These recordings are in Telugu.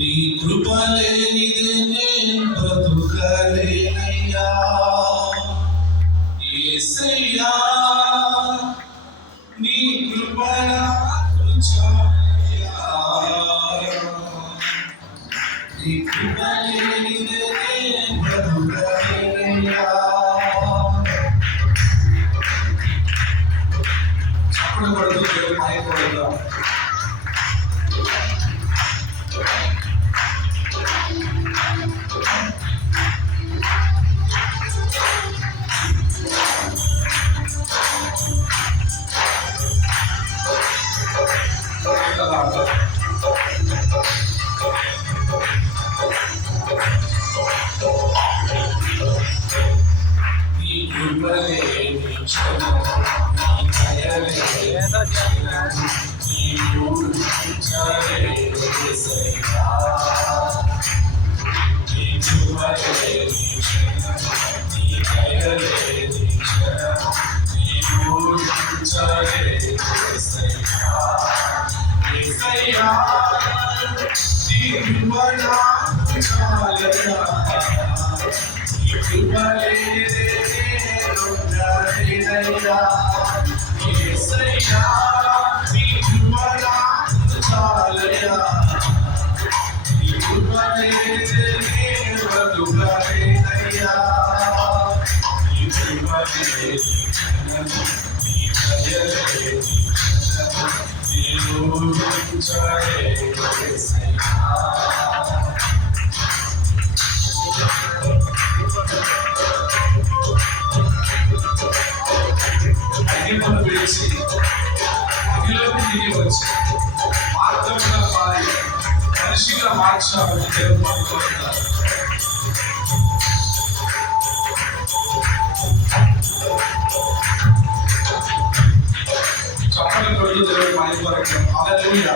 నీ కృప లేనిదే నేను బ్రతుకలేనయ్యా యేసయ్యా నీ కృప నాకు చాలయ్యా నీ కృప లేనిదే నేను బ్రతుకలేనయ్యా చప్పుడు పడుతూ దేవుడు మాయపడతాం మార్గంగా మారి మనిషిగా మార్చాలని దేవుడు అనుకుంటున్నారు. చప్పటి కొడుతూ దేవుడు మాయపరచడం హల్లెలూయా.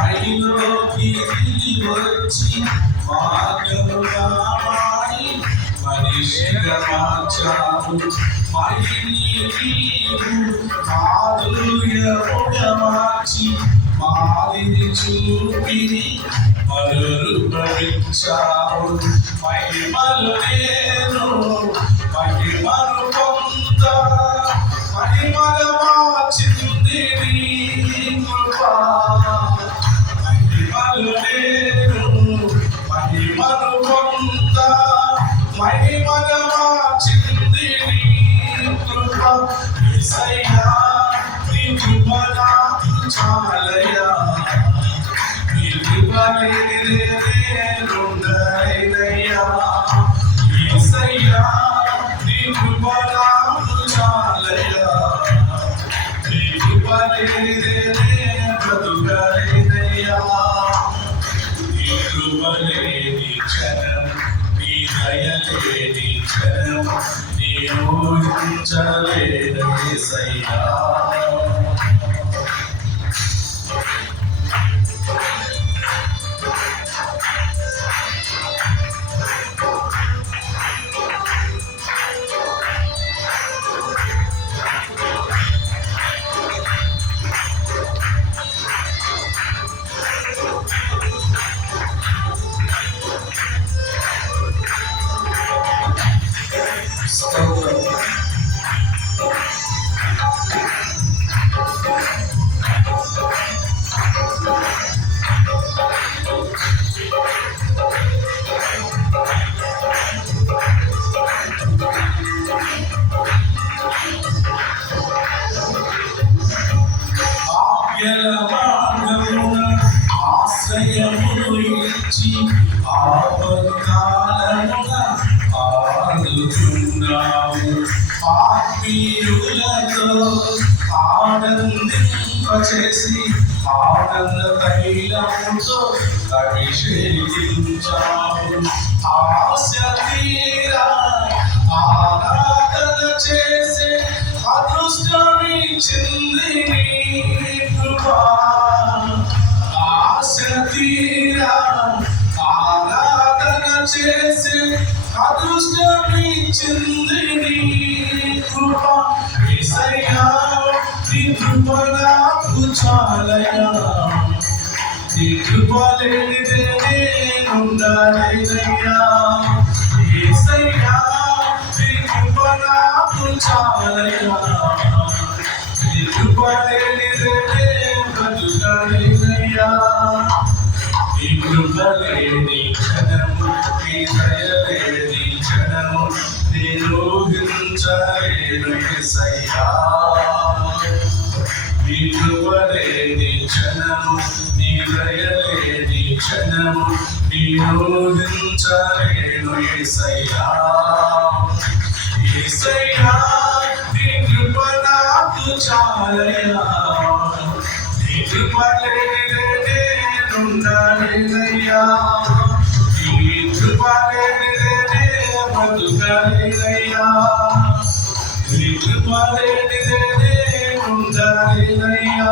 అడిలోకి తిరిగి వచ్చి మార్గముగా మారి మనిషిగా మార్చావు మాధుర్యముగా మార్చి మాదిరి చూపిని మరుపరించావు మహిమలు నేను మహిమను పొంద మహిమల మార్చింది నీ కృప మహిమలు నేను మహిమను పొంద మహిమల మార్చింది నీ కృప యేసయ్యా నీ కృప నాకు చాలయ్యా నీ కృప లేనిదే నేనుండలేనయ్యా యేసయ్యా నీ కృప నాకు చాలయ్యా నీ కృప లేనిదే నేను బ్రతుకలేనయ్యా నీ కృప లేని క్షణం నీ దయ లేని క్షణం నేను ఊహించలేను యేసయ్యా ఆశ్రయమును ఇచ్చి ఆపత్కాలముగా ఆదుకున్నావు ఆత్మీయులతో ఆనందింపచేసి ఆనంద తైలముతో అభిషేకించావు ఆశ తీరా ఆరాధన చేసే అదృష్టమిచ్చింది నీ కృప ఆశ తీరా ఆరాధన చేసే అదృష్టమిచ్చింది నీ కృప యేసయ్యా నీ కృప నాకు చాలయ్యా నీ కృప లేనిదే నేనుండలేనయ్యా యేసయ్యా నీ కృప నాకు చాలయ్యా నీ కృప లేనిదే నేను బ్రతుకలేనయ్యా నీ కృప లేని క్షణము నీ దయ లేని క్షణము నేను ఊహించలేను యేసయ్యా నీ కృప లేని క్షణము నీ దయ లేని క్షణము నేను ఊహించలేను యేసయ్యా యేసయ్యా నీ కృప నాకు చాలయ్యా నీ కృప లేనిదే నేనుండలేనయ్యా నీ కృప లేనిదే నేను బ్రతుకలేనయ్యా నీ కృప లేనిదే నేనుండలేనయ్యా